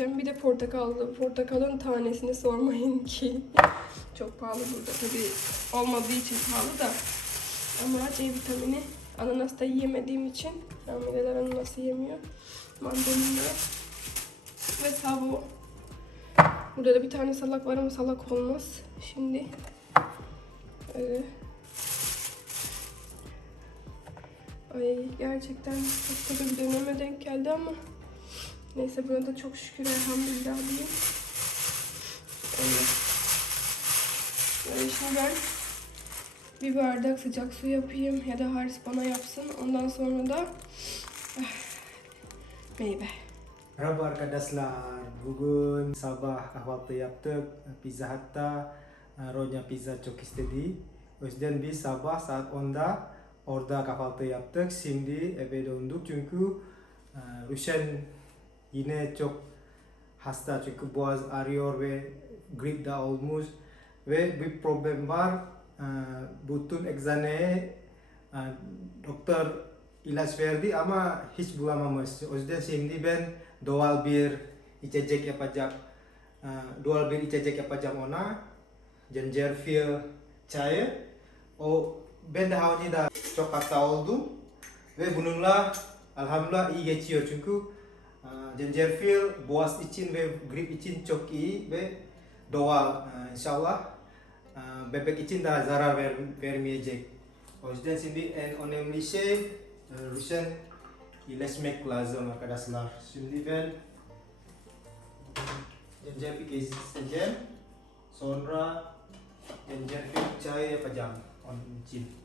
deneyeceğim. Bir de portakal aldım. Portakalın tanesini sormayın ki. Çok pahalı burada tabii. Olmadığı için pahalı da. Ama C vitamini ananas da yiyemediğim için hamileler ananas yemiyor. Mandalina ve sabo. Burada da bir tane salak var ama salak olmaz. Şimdi öyle. Ay gerçekten çok kötü bir döneme denk geldi ama neyse buna da çok şükür elhamdülillah diyeyim. Öyle. Böyle şimdi ben bir bardak sıcak su yapayım ya da Haris bana yapsın. Ondan sonra da ah, meyve. Merhaba arkadaşlar. Bugün sabah kahvaltı yaptık. Pizza Hut'ta e, Ronya pizza çok istedi. O yüzden biz sabah saat 10'da orada kahvaltı yaptık. Şimdi eve döndük çünkü e, Ruşen yine çok hasta çünkü boğaz ağrıyor ve grip de olmuş ve bir problem var. E, Bütün eczaneye e, doktor ilaç verdi ama hiç bulamamış. O yüzden şimdi ben doğal bir içecek yapacağım. Ee, doğal bir içecek yapacağım ona. Cencerfil çayı. O ben daha önce de çok hasta oldum. Ve bununla alhamdülillah iyi geçiyor çünkü e, cencerfil boğaz için ve grip için çok iyi ve doğal. E, inşallah e, bebek için daha zarar ver, vermeyecek. O yüzden şimdi en önemli şey Rusen iyileşmek lazım arkadaşlar. Şimdi ben zencefil keseceğim. Sonra zencefil çay yapacağım onun için.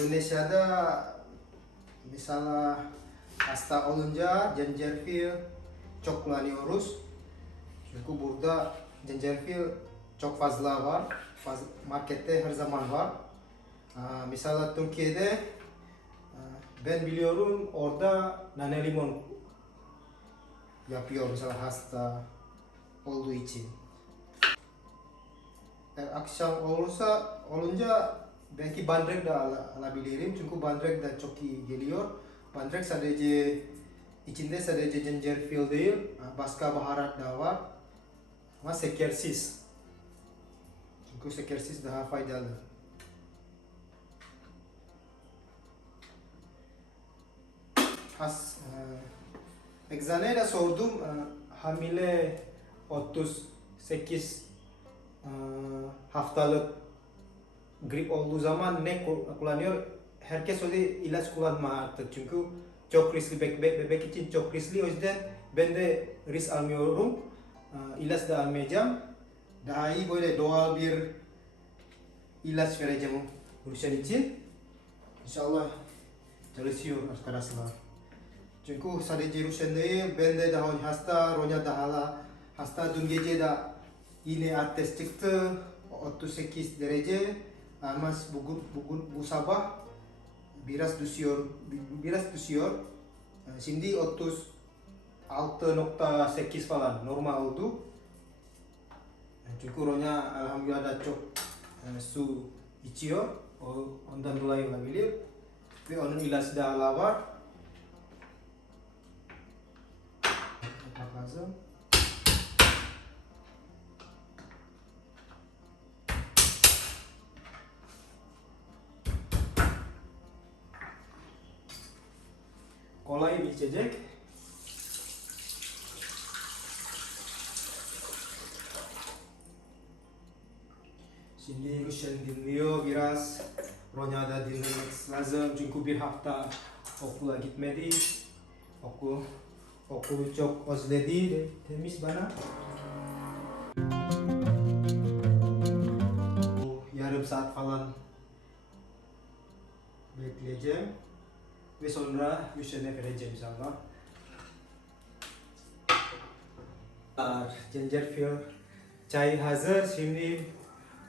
Indonesia'da misalnya hasta olunca zencefil çok kullanıyoruz. Çünkü burada zencefil çok fazla var. Faz, markette her zaman var. Aa, mesela Türkiye'de ben biliyorum orada nane limon yapıyor mesela hasta olduğu için. Eğer akşam olursa olunca belki bandrek de al, alabilirim çünkü bandrek de çok iyi geliyor. Bandrek sadece içinde sadece zencefil değil, başka baharat da var. Ama şekersiz. Çünkü şekersiz daha faydalı. Has, e, eczaneye de sordum. E, hamile 38 e, haftalık grip olduğu zaman ne kul- kullanıyor? Herkes öyle ilaç kullanma artık çünkü çok riskli bebek, bebek için çok riskli o yüzden ben de risk almıyorum. E, ilaç da almayacağım. Daha iyi böyle doğal bir ilaç vereceğim Rusen için. İnşallah çalışıyor arkadaşlar. Çünkü sadece Rusen değil, ben de daha hasta, Ronya da hala hasta. Dün gece de yine ateş çıktı, 38 derece. Ama bugün, bugün bu sabah biraz düşüyor, biraz düşüyor. Şimdi 36.8 falan normal oldu. Çünkü Ronya alhamdülillah da çok e, su içiyor. O, ondan dolayı olabilir. Ve onun ilacı da var. Yapmak lazım. Kolay bir içecek. Şimdi Rusen dinliyor biraz. Ronya da dinlemek lazım çünkü bir hafta okula gitmedi. Okul okulu çok özledi. Temiz bana. Yarım saat falan bekleyeceğim. Ve sonra Rusen'e vereceğim inşallah. Ar, Cencerfil çay hazır. Şimdi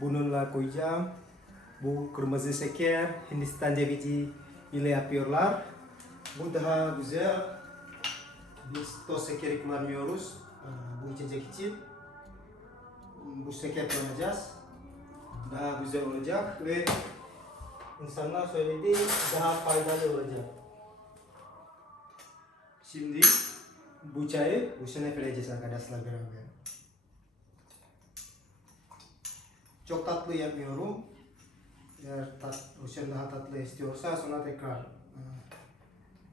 bununla koyacağım. Bu kırmızı şeker Hindistan cevizi ile yapıyorlar. Bu daha güzel. Biz toz şekeri kullanmıyoruz. Ee, Bu içecek için. Bu şeker kullanacağız. daha güzel olacak ve insanlar söyledi daha faydalı olacak. Şimdi bu çayı bu sene vereceğiz arkadaşlar beraber. Çok tatlı yapmıyorum. Eğer tat, Hüseyin daha tatlı istiyorsa sonra tekrar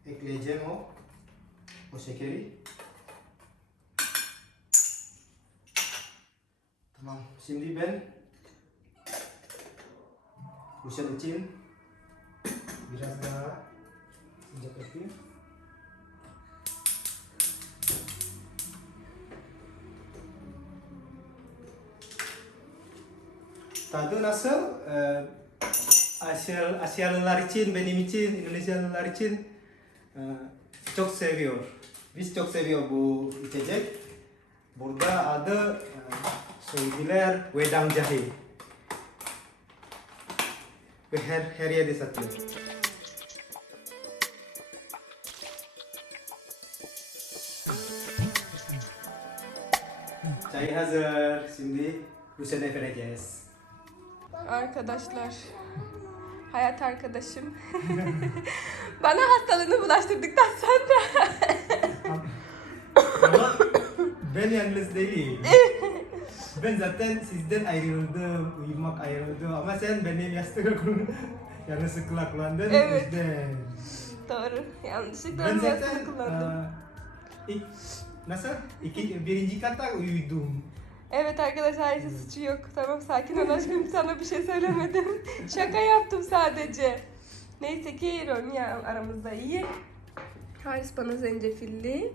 e, ekleyeceğim o o şekeri. Tamam. Şimdi ben Hüseyin için biraz daha sıcak yapayım. Tadı nasıl? Ee, Asya, Asyalılar için, benim için, Indonesiyalılar için e, çok seviyor. Biz çok seviyor bu içecek. Burada adı e, söylediler wedang jahe. Ve her, her yerde satılıyor. Çay hazır. Şimdi Hüseyin'e vereceğiz. Arkadaşlar. Hayat arkadaşım. Bana hastalığını bulaştırdıktan sonra ben yalnız değilim. Ben zaten sizden ayrıldım, uyumak ayrıldım ama sen benim yastığa yanlışlıkla kullandın. Evet. yüzden. doğru. Yanlışlıkla Ben zaten kullandım. eee, ilk, nasıl? İki, birinci kata uyudum. Evet arkadaşlar hiç suçu yok. Tamam sakin ol aşkım sana bir şey söylemedim. Şaka yaptım sadece. Neyse ki Ronya aramızda iyi. Haris bana zencefilli,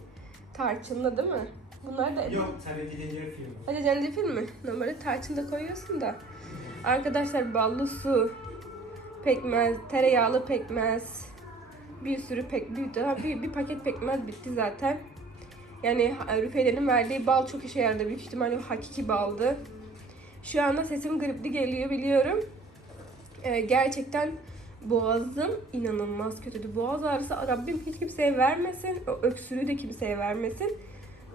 tarçınlı değil mi? Bunlar da Yok sadece zencefil. Hadi zencefil mi? Normalde tarçın da koyuyorsun da. Arkadaşlar ballı su, pekmez, tereyağlı pekmez, bir sürü pek bir, daha bir, bir paket pekmez bitti zaten. Yani Rüfeyde'nin verdiği bal çok işe yaradı. Büyük ihtimalle hakiki baldı. Şu anda sesim gripli geliyor biliyorum. Ee, gerçekten boğazım inanılmaz kötüydü. Boğaz ağrısı Rabbim hiç kimseye vermesin. O öksürüğü de kimseye vermesin.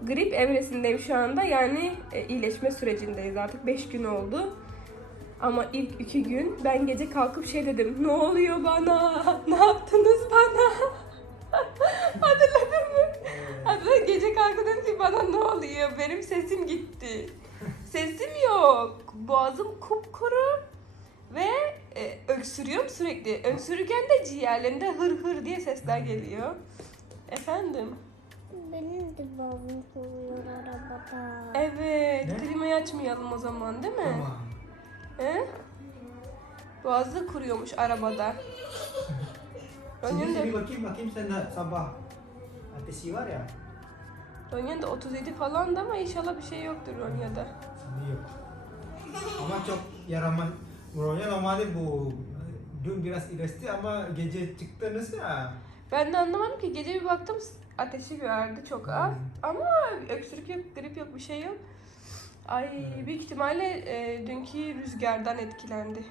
Grip evresindeyim şu anda. Yani e, iyileşme sürecindeyiz artık. 5 gün oldu. Ama ilk iki gün ben gece kalkıp şey dedim. Ne oluyor bana? Ne yaptınız bana? Hatırladın mı? Hatırladın gece kalktım dedim ki bana ne oluyor? Benim sesim gitti. Sesim yok. Boğazım kupkuru ve e, öksürüyorum sürekli. Öksürürken de ciğerlerimde hır hır diye sesler geliyor. Efendim? Benim de babam kovuyor arabada. Evet. Ne? Klimayı açmayalım o zaman değil mi? Tamam. He? Boğazı kuruyormuş arabada. Şimdi Ronya'nın bir da, bakayım bakayım sen de sabah ateşi var ya. Ronya'nın da 37 falan da ama inşallah bir şey yoktur Ronya'da. Şimdi yok. Ama çok yaraman. Ronya normalde bu dün biraz iyileşti ama gece çıktınız ya. Ben de anlamadım ki gece bir baktım ateşi verdi çok az Hmm. ama öksürük yok, grip yok, bir şey yok. Ay büyük ihtimalle e, dünkü rüzgardan etkilendi.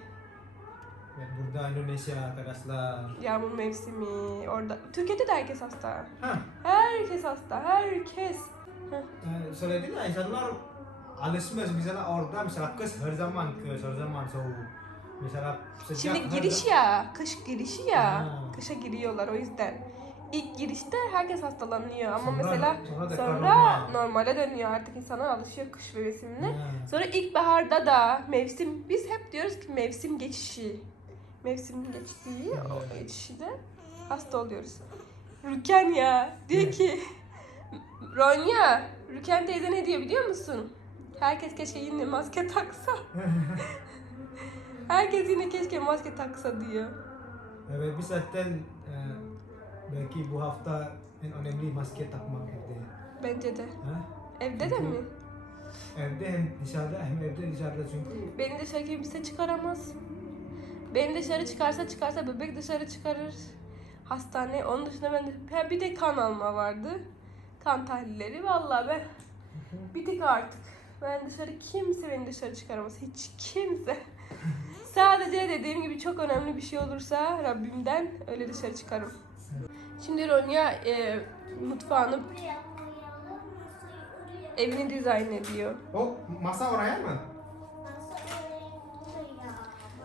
Evet, burada Indonesia arkadaşlar. Yağmur mevsimi orada. Türkiye'de de herkes hasta. Ha, Herkes hasta, herkes. e, söyledin ya insanlar alışmış mesela orada mesela kış her zaman kış her zaman soğuk. Mesela sıcak Şimdi giriş ya, kış girişi ya. Ha. Kışa giriyorlar o yüzden. İlk girişte herkes hastalanıyor ama Sonra- mesela sonra sonra normale dönüyor artık insanlar alışıyor kış mevsimine. Ha. Sonra ilkbaharda da mevsim biz hep diyoruz ki mevsim geçişi. Mevsimin geçtiği o geçişi de hasta oluyoruz. Rüken ya diyor ki Ronya Rüken teyze ne diyor biliyor musun? Herkes keşke yine maske taksa. Herkes yine keşke maske taksa diyor. Evet biz zaten e, belki bu hafta en önemli maske takmak evde. Bence de. Ha? Evde de mi? Evde hem dışarıda hem evde dışarıda çünkü Beni dışarı kimse çıkaramaz. Beni dışarı çıkarsa çıkarsa bebek dışarı çıkarır. Hastane. Onun dışında ben de, ha, bir de kan alma vardı. Kan tahlilleri. Vallahi ben bitik artık. Ben dışarı kimse beni dışarı çıkaramaz. Hiç kimse. Sadece dediğim gibi çok önemli bir şey olursa Rabbimden öyle dışarı çıkarım. Şimdi Ronya e, mutfağını, evini dizayn ediyor. Oh, masa oraya mı?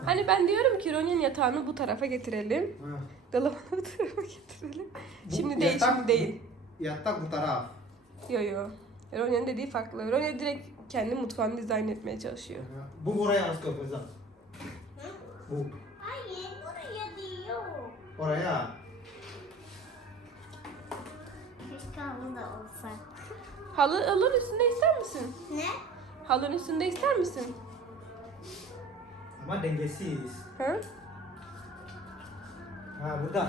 Hani ben diyorum ki Ronya'nın yatağını bu tarafa getirelim. Ha. Dolabını bu tarafa getirelim. Bu Şimdi değil, yatak- şimdi değil. Yatak bu taraf. Yo yo. Ronya'nın dediği farklı. Ronya direkt kendi mutfağını dizayn etmeye çalışıyor. Ha. Bu buraya kau Firza. Bu Hayır buraya diyor. oraya. Keşke halı da olsa. Halı halının üstünde ister misin? Ne? Halının üstünde ister misin? Ama dengesiz. Ha? Ha burada.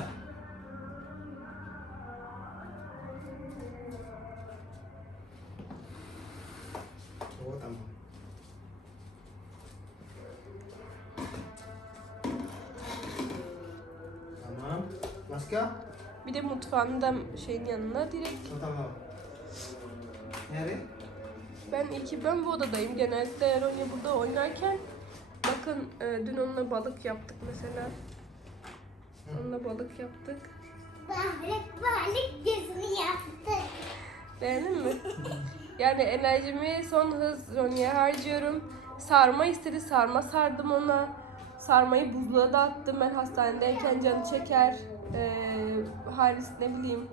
Başka? Bir de mutfağında şeyin yanına direkt. Tamam. Nerede? Ben iyi ki ben bu odadayım. Genellikle Ronya burada oynarken bakın e, dün onunla balık yaptık mesela. Onunla balık yaptık. Balık balık gözünü yaptı. Beğendin mi? Yani enerjimi son hız Ronya'ya harcıyorum. Sarma istedi, sarma sardım ona. Sarmayı buzluğa da attım. Ben hastanedeyken canı çeker. Ee, Haris ne bileyim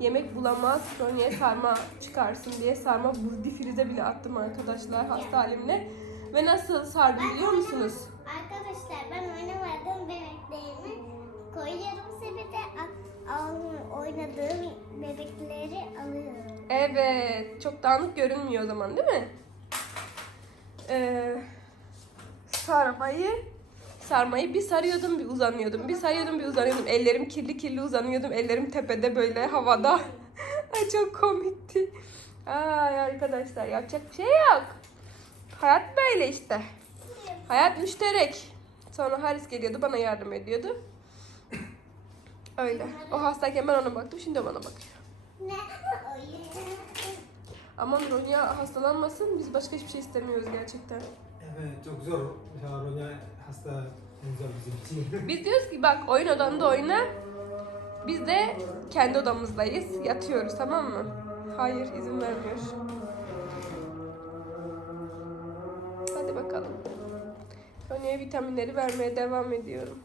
yemek bulamaz. Ronya'ya sarma çıkarsın diye sarma buz difrize bile attım arkadaşlar hasta halimle. Ve nasıl sardı biliyor musunuz? Arkadaşlar ben oynamadığım bebeklerimi koyuyorum sepete oynadığım bebekleri alıyorum. Evet, çok dağınık görünmüyor o zaman değil mi? Ee, sarmayı sarmayı bir sarıyordum bir uzanıyordum. Bir sarıyordum bir uzanıyordum. Ellerim kirli kirli uzanıyordum. Ellerim tepede böyle havada. Ay çok komikti. Ay arkadaşlar yapacak bir şey yok. Hayat böyle işte. Hayat müşterek. Sonra Haris geliyordu bana yardım ediyordu. Öyle. O hastayken ben ona baktım şimdi o bana bakıyor. Aman Ronya hastalanmasın. Biz başka hiçbir şey istemiyoruz gerçekten. Çok zor. Ronya hasta en bizim için. Biz diyoruz ki bak oyun odanda oyna. Biz de kendi odamızdayız. Yatıyoruz tamam mı? Hayır izin vermiyor. Hadi bakalım. Ronya'ya vitaminleri vermeye devam ediyorum.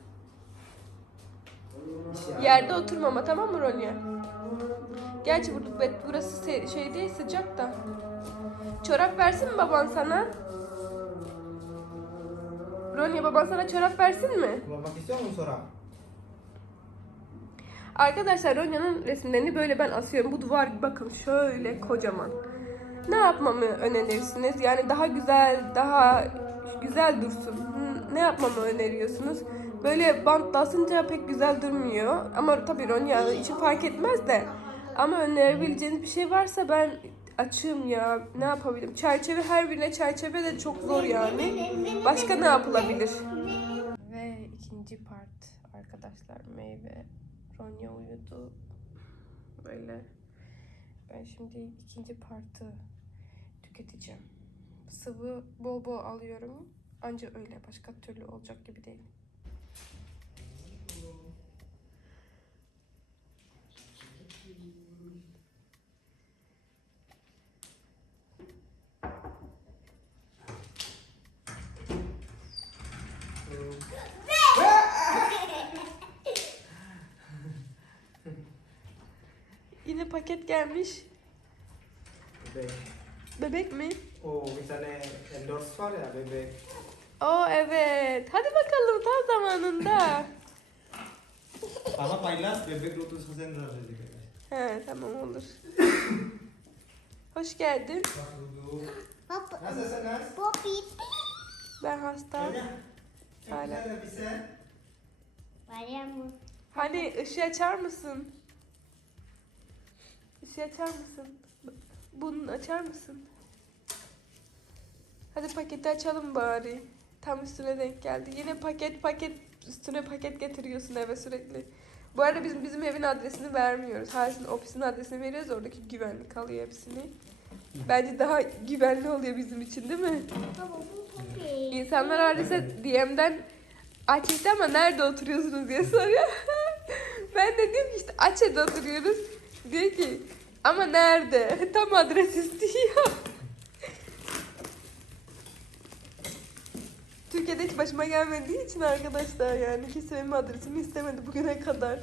Yerde oturmama tamam mı Ronya? Gerçi bu- burası şey değil sıcak da. Çorap versin mi baban sana? Ronya baban sana çorap versin mi? Kullanmak istiyor musun sonra? Arkadaşlar Ronya'nın resimlerini böyle ben asıyorum. Bu duvar bakın şöyle kocaman. Ne yapmamı önerirsiniz? Yani daha güzel, daha güzel dursun. Ne yapmamı öneriyorsunuz? Böyle bantla asınca pek güzel durmuyor. Ama tabii Ronya için fark etmez de. Ama önerebileceğiniz bir şey varsa ben açığım ya. Ne yapabilirim? Çerçeve her birine çerçeve de çok zor yani. Başka ne yapılabilir? Ve ikinci part arkadaşlar meyve. Ronya uyudu. Böyle. Ben şimdi ikinci partı tüketeceğim. Sıvı bol bol alıyorum. Anca öyle. Başka türlü olacak gibi değil. Yine paket gelmiş. Bebek. Bebek mi? Oh misalnya endorse var ya bebek. Oo evet. Hadi bakalım tam zamanında. Sama paylas bebek Lotus Sender dedi. He tamam olur. Hoş geldin. Hop. Nasılsın Nas? Popit. Ben hasta. Hala. Hala. Hani ışığı açar mısın? Işığı açar mısın? Bunu açar mısın? Hadi paketi açalım bari. Tam üstüne denk geldi. Yine paket paket üstüne paket getiriyorsun eve sürekli. Bu arada bizim bizim evin adresini vermiyoruz. Haris'in ofisin adresini veriyoruz. Oradaki güvenlik alıyor hepsini. Bence daha güvenli oluyor bizim için değil mi? İnsanlar Haris'e DM'den Açıkta ama nerede oturuyorsunuz diye soruyor. ben de diyorum ki işte Açık'ta oturuyoruz. Diyor ki ama nerede? Tam adres istiyor. Türkiye'de hiç başıma gelmediği için arkadaşlar yani kimse benim adresimi istemedi bugüne kadar.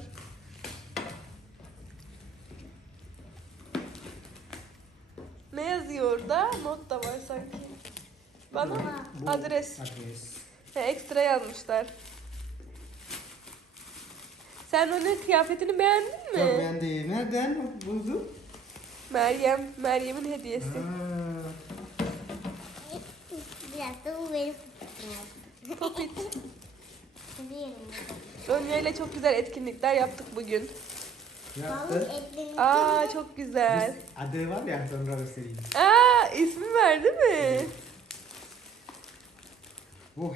Ne yazıyor orada? Not da var sanki. Bana Bu adres. Adres. He, ekstra yazmışlar. Sen onun kıyafetini beğendin mi? Çok beğendim. Nereden buldun? Meryem, Meryem'in hediyesi. Biraz da bu benim Popit. Biliyorum. Ronya ile çok güzel etkinlikler yaptık bugün. Yaptı. Aa çok güzel. Adı var ya sonra göstereyim. Aa ismi verdi mi? Bu.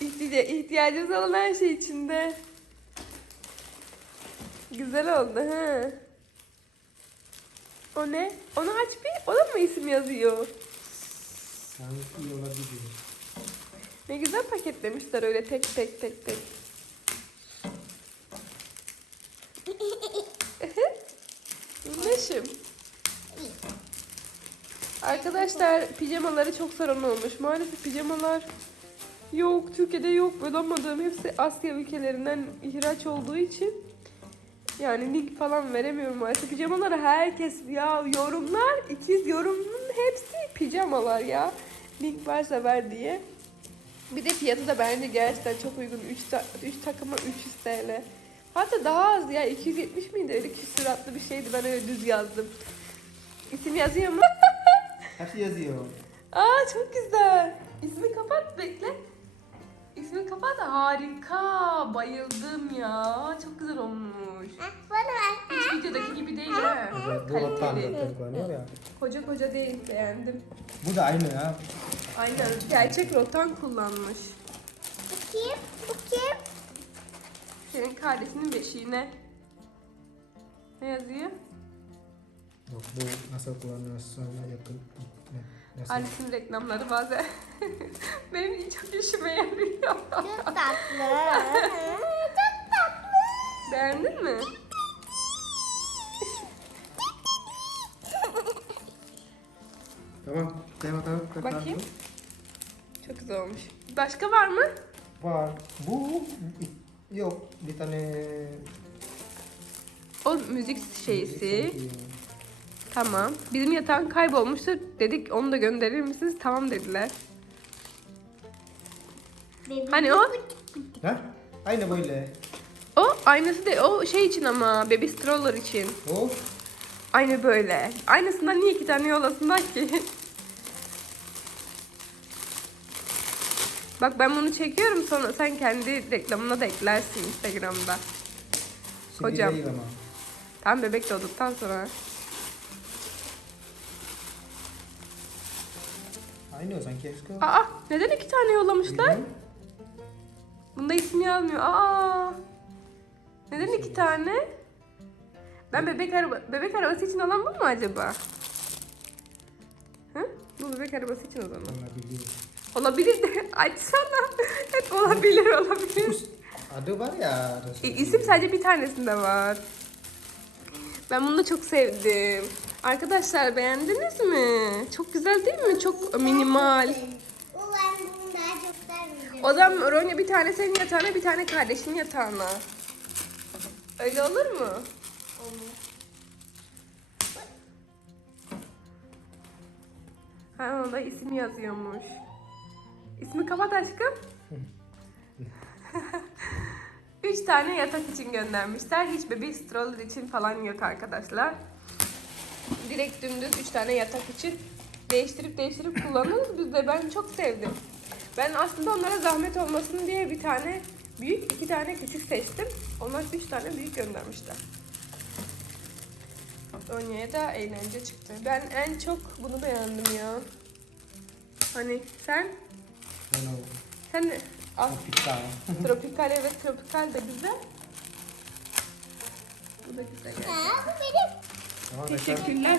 İhtiya ihtiyacımız olan her şey içinde. Güzel oldu ha. O ne? Onu aç bir. Ona mı isim yazıyor? Sanki olabilir. Ne güzel paketlemişler öyle tek tek tek tek. Minnoşum. Arkadaşlar pijamaları çok sorun olmuş. Maalesef pijamalar yok. Türkiye'de yok. Bulamadığım hepsi Asya ülkelerinden ihraç olduğu için yani link falan veremiyorum maalesef. Pijamaları herkes ya yorumlar ikiz yorumun hepsi pijamalar ya. Link varsa ver diye. Bir de fiyatı da bence gerçekten çok uygun. 3, ta- üç takıma 300 TL. Hatta daha az ya 270 miydi? Öyle küsuratlı bir şeydi. Ben öyle düz yazdım. İsim yazıyor mu? Hepsi yazıyor. Aa çok güzel. İsmi kapat bekle. İsmi kapat harika. Bayıldım ya. Çok güzel olmuş. Ah. Hiç videodaki gibi değil ha. Evet, bu Kaliteli. ya. Koca koca değil beğendim. Bu da aynı ya. Aynen gerçek rotan kullanmış. Bu kim? Bu kim? Senin kardeşinin beşiğine. Ne yazıyor? Yok bu nasıl kullanıyor sonra yakın. Kardeşinin reklamları bazen benim çok işime yarıyor. Çok tatlı. Çok tatlı. Beğendin mi? Tamam. Tamam tamam. tamam. Bakayım. Çok güzel olmuş. Başka var mı? Var. Bu yok bir tane O müzik şeysi. Tamam. Bizim yatağın kaybolmuştu. Dedik onu da gönderir misiniz? Tamam dediler. Bebeğim. Hani o? Ha? Aynı böyle. O aynası değil. O şey için ama baby stroller için. O Aynı böyle. Aynısından niye iki tane yollasınlar ki? Bak ben bunu çekiyorum sonra sen kendi reklamına da eklersin Instagram'da. şimdi Kocam. Tam bebek doğduktan sonra. Aynı o sanki eski. Aa neden iki tane yollamışlar? Bilmem. Bunda isim yazmıyor. Aa. Neden iki tane? Ben bebek araba bebek arabası için alan bu mu acaba? Hı? Bu bebek arabası için o zaman. Olabilir. Olabilir de açsana. Hep olabilir olabilir. Adı var ya. İ- İsim sadece bir tanesinde var. Ben bunu da çok sevdim. Arkadaşlar beğendiniz mi? Çok güzel değil mi? Çok minimal. O zaman Ronya bir tane senin yatağına bir tane kardeşinin yatağına. Öyle olur mu? Ha onda isim yazıyormuş. İsmi kapat aşkım. Üç tane yatak için göndermişler. Hiç bebek stroller için falan yok arkadaşlar. Direkt dümdüz üç tane yatak için değiştirip değiştirip kullanırız. Biz de ben çok sevdim. Ben aslında onlara zahmet olmasın diye bir tane büyük, iki tane küçük seçtim. Onlar üç tane büyük göndermişler. Onya'ya da eğlence çıktı. Ben en çok bunu beğendim ya. Hani sen? Ano, Sen al. pizza. Tropikal evet tropikal de güzel. Bu da güzel. Ha, bu benim. Teşekkürler.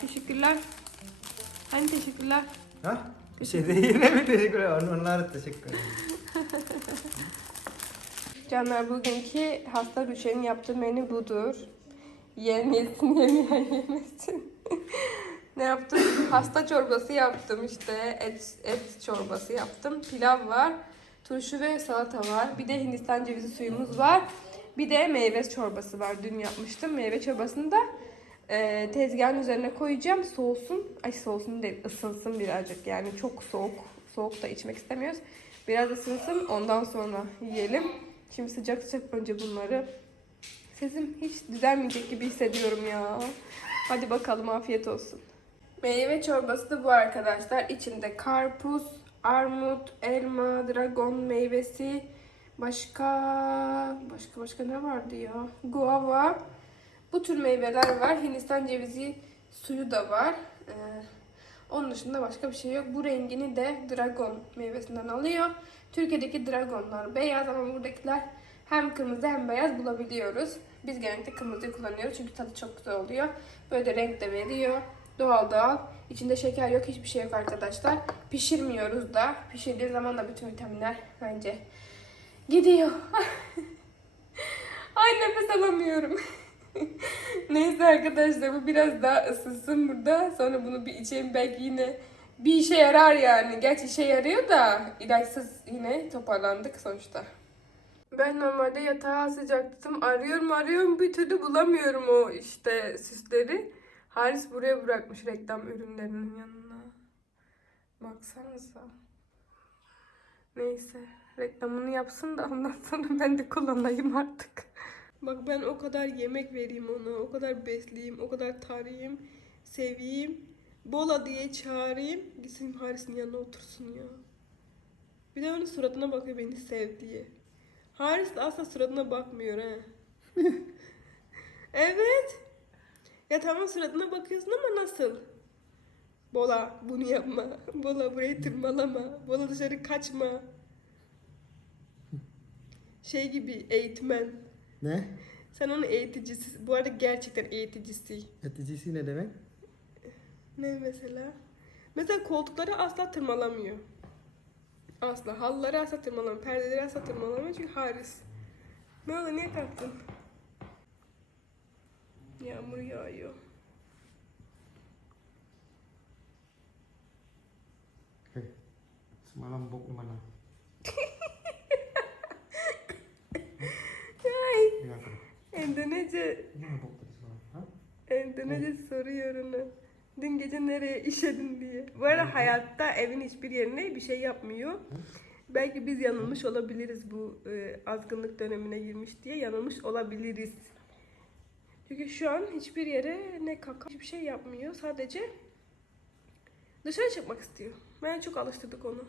Teşekkürler. Hani teşekkürler. Ha? Bir şey değil mi? Teşekkürler. On- Onlara teşekkür ederim. Canlar bugünkü hasta Rüşen'in yaptığı menü budur. Yiyen yesin, yemeyen yemesin. Ne yaptım? Hasta çorbası yaptım işte. Et, et çorbası yaptım. Pilav var. Turşu ve salata var. Bir de Hindistan cevizi suyumuz var. Bir de meyve çorbası var. Dün yapmıştım. Meyve çorbasını da e, tezgahın üzerine koyacağım. Soğusun. Ay soğusun değil. ısınsın birazcık. Yani çok soğuk. Soğuk da içmek istemiyoruz. Biraz ısınsın. Ondan sonra yiyelim. Şimdi sıcak sıcak önce bunları. Sesim hiç düzelmeyecek gibi hissediyorum ya. Hadi bakalım afiyet olsun. Meyve çorbası da bu arkadaşlar. İçinde karpuz, armut, elma, dragon meyvesi, başka başka başka ne vardı ya? Guava. Bu tür meyveler var. Hindistan cevizi suyu da var. Ee, onun dışında başka bir şey yok. Bu rengini de dragon meyvesinden alıyor. Türkiye'deki dragonlar beyaz ama buradakiler hem kırmızı hem beyaz bulabiliyoruz. Biz genellikle kırmızıyı kullanıyoruz çünkü tadı çok güzel oluyor. Böyle de renk de veriyor. Doğal doğal. İçinde şeker yok, hiçbir şey yok arkadaşlar. Pişirmiyoruz da. Pişirdiği zaman da bütün vitaminler bence gidiyor. Ay nefes alamıyorum. Neyse arkadaşlar bu biraz daha ısınsın burada. Sonra bunu bir içeyim belki yine bir işe yarar yani. Gerçi işe yarıyor da ilaçsız yine toparlandık sonuçta. Ben normalde yatağa sıcaktım. Arıyorum arıyorum bir türlü bulamıyorum o işte süsleri. Haris buraya bırakmış reklam ürünlerinin yanına. Baksanıza. Neyse reklamını yapsın da ondan sonra ben de kullanayım artık. Bak ben o kadar yemek vereyim ona, o kadar besleyeyim, o kadar tarayayım, seveyim. Bola diye çağırayım, gitsin Haris'in yanına otursun ya. Bir de onun suratına bakıyor beni sev diye. Haris de asla suratına bakmıyor ha. evet. Ya tamam suratına bakıyorsun ama nasıl? Bola bunu yapma. Bola burayı tırmalama. Bola dışarı kaçma. Şey gibi eğitmen. Ne? Sen onun eğiticisi. Bu arada gerçekten eğiticisi. Eticisi ne demek? Ne mesela? Mesela koltukları asla tırmalamıyor. Asla. Halıları asla tırmalamıyor. Perdeleri asla tırmalamıyor çünkü Haris. Ne oldu? Niye kalktın? Yağmur yağıyor. Hei, semalam bok mana? Endonezya? Endonezya soruyor ona. Dün gece nereye işedin diye. Bu arada hayatta evin hiçbir yerine bir şey yapmıyor. Belki biz yanılmış olabiliriz bu e, azgınlık dönemine girmiş diye yanılmış olabiliriz. Çünkü şu an hiçbir yere ne kaka hiçbir şey yapmıyor. Sadece dışarı çıkmak istiyor. Ben çok alıştırdık onu.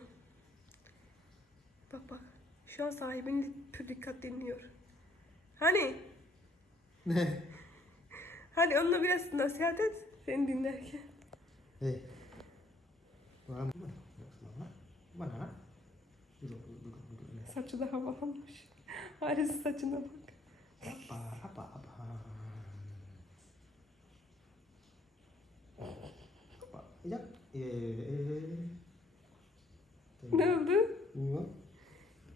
Bak bak. Şu an sahibini pür dikkat dinliyor. Hani? Ne? Hadi onunla biraz nasihat et. Seni dinlerken. Duduk, duduk, duduk. Saçı da havalanmış. Haris saçına bak. Apa? Apa? Apa? Apa? Ya. Eh. Ne oldu? Ini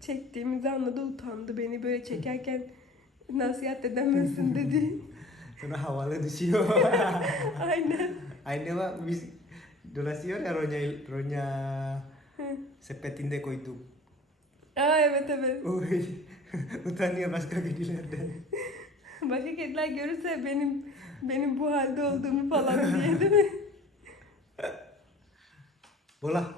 Çektiğimizi anladı utandı. Beni böyle çekerken nasihat edemezsin dedi. Sana hawalnya disiyo. Aynen. Aine mah bis donasiyo ya ronya ronya sepetin de koyduk. Aa evet evet. Uy, utanıyor başka kedilerden. Başka kediler görürse benim benim bu halde olduğumu falan diye değil mi? Bola,